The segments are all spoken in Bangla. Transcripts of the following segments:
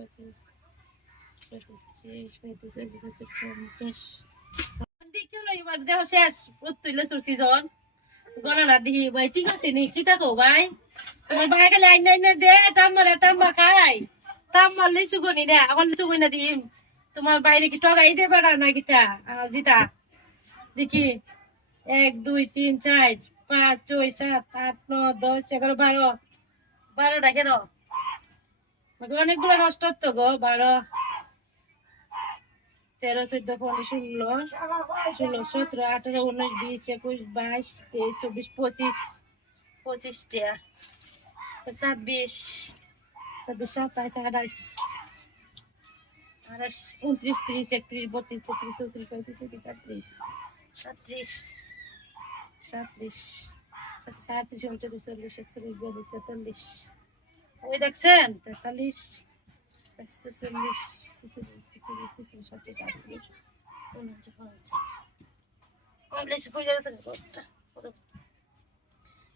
25, 25, 30, 35, 40, 50 দেখি হলো এবার দেহ শেষ প্রত্যেক লেসুর সিজন গণনা দিই ভাই ঠিক আছে নি কি থাকো ভাই তোমার ভাই খালি আইন আইন দে টাম্মা খাই টাম্মা লিচু গনি না এখন লিচু গনি না দিই তোমার বাইরে কি টগাই দে বেড়া না গিতা জিতা দেখি 1 2 3 4 5 6 7 8 9 10 11 12 12টা কেন অনেকগুলো নষ্ট হতো গো 12 13 14 15 16 17 18 19 20 21 22 23 24 25 টা 26 27 28 29 29 30 31 32 33 34 35 36 37 37 38 39 40 41 42 43 ওই দেখছেন 43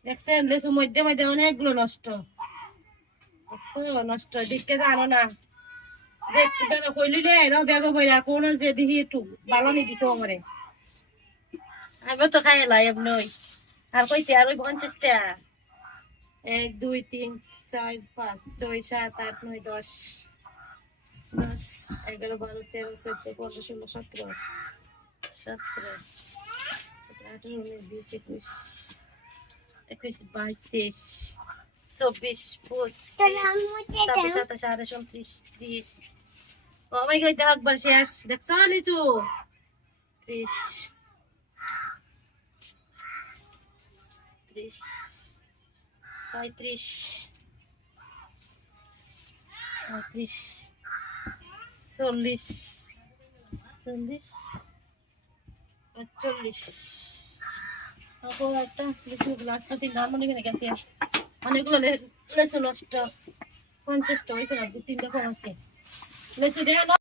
দেখছেন লেসু মধ্যে মধ্যে অনেকগুলো নষ্ট নষ্ট দেখতে জানো না দেখতে কেন কইলিলে বেগ বই আর কোন যে দিহি একটু ভালো নি দিছো আমারে আমি তো খাইলাই এমনই আর কইতে আর ওই 50টা 1 2 3 4 5 6 7 8 9 10 10 11 12 13 14 15 16 17 17 18 19 20 21 21 22 23 24 25 26 27 28 29 30 ও মাই গড একবার শেষ দেখছ লিচু 30 30 35 35 40 40 45 তারপর একটা লিচু গ্লাসটা তিন নাম মনে গেছে অনেকগুলো লেচু নষ্ট 50টা হয়েছে না 2-3টা কম আছে লেচু দেয়া